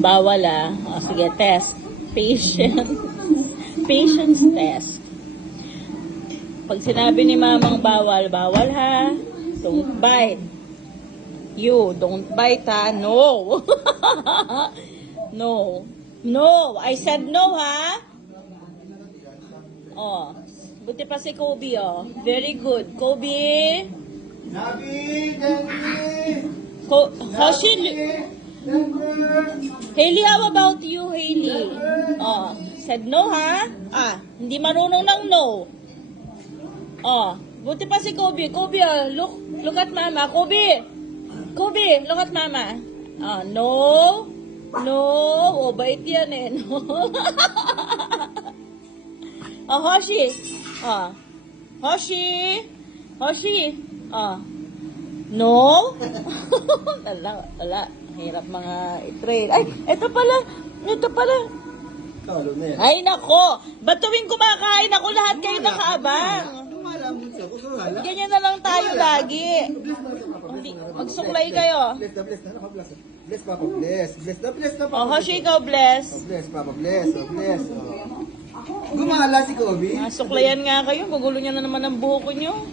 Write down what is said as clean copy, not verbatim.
Bawal ah. O, sige, test. Patience. Patience test. Pag sinabi ni mamang bawal, bawal ha. Don't bite. You, don't bite ha. No. No. No. I said no ha. Oh. Buti pa si Kobe oh. Very good. Kobe. Nabi, Danny, Hoshi. Hailey, how about you, Hailey? Oh. Said no ha. Ah. Hindi marunong ng no. Oh. Buti pa si Kobe. Kobe oh. Look at mama. Kobe. Kobe, look at mama. Ah, no. No. Oh, bait yan eh. No. Oh, Hoshi. Ah. Hoshi. Hoshi. Ah. No. Wala. Hirap mga i-trail. Ay, ito pala. Ito pala. Kalo na yan. Ay, nako. Ba't tuwing kumakain ako, lahat kayo nakaabang? Lumalamon siya. Kung wala. Ganyan na lang tayo lagi. Hindi, magsuklay kayo. Bless na, bless na. Bless na. Bless, Papa, bless. Bless na, bless na, Papa. Oh, Hoshi, ikaw bless. Oh, bless, Papa, bless. Oh, bless. Oh. Gumala si Kobe. Suklayan nga kayo. Magulo niya na naman ang buhok nyo.